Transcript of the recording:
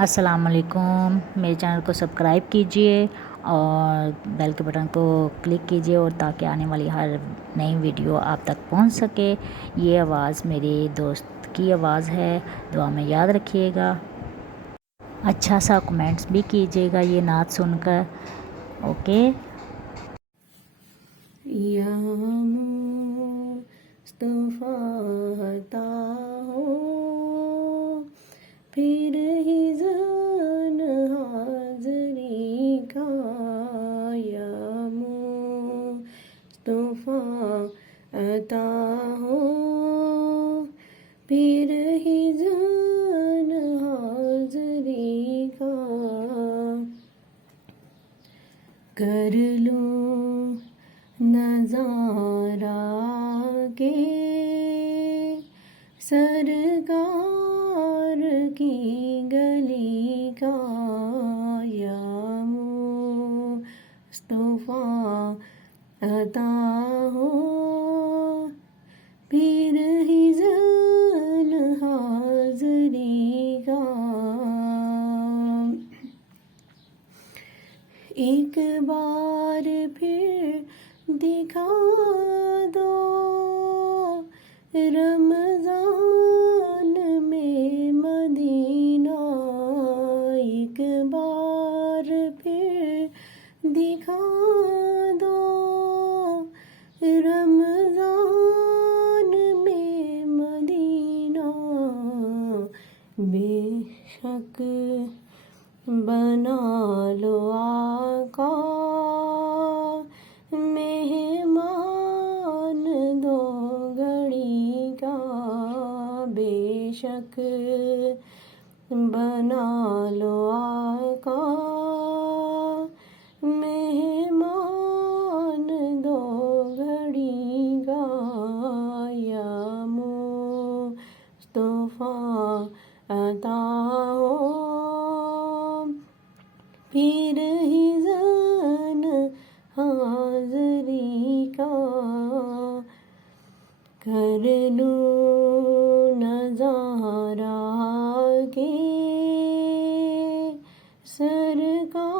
السلام علیکم، میرے چینل کو سبسکرائب کیجئے اور بیل کے بٹن کو کلک کیجئے اور تاکہ آنے والی ہر نئی ویڈیو آپ تک پہنچ سکے۔ یہ آواز میرے دوست کی آواز ہے، دعا میں یاد رکھیے گا۔ اچھا سا کمنٹس بھی کیجئے گا یہ نعت سن کر، اوکے۔ یا مصطفیٰ عطا ہو پھر ہی زن حاضری کا، یا مصطفیٰ عطا ہو پھر ہی زن حاضری کا، کر لوں نظارہ کے سرکار کی گلی کا، یا مصطفیٰ عطا ہو پھر ہی زن حاضری کا، ایک بار پھر دکھا دو رمضان میں مدینہ، ایک بار پھر دکھا دو رمضان میں مدینہ، بے شک بنا لو آقا مہمان دو گھڑی کا، بے شک بنا لو آقا مہمان دو گھڑی کا، یا مصطفیٰ عطا ہو پھر ہی زن حاضری کا، کر لوں نظارہ کے سرکار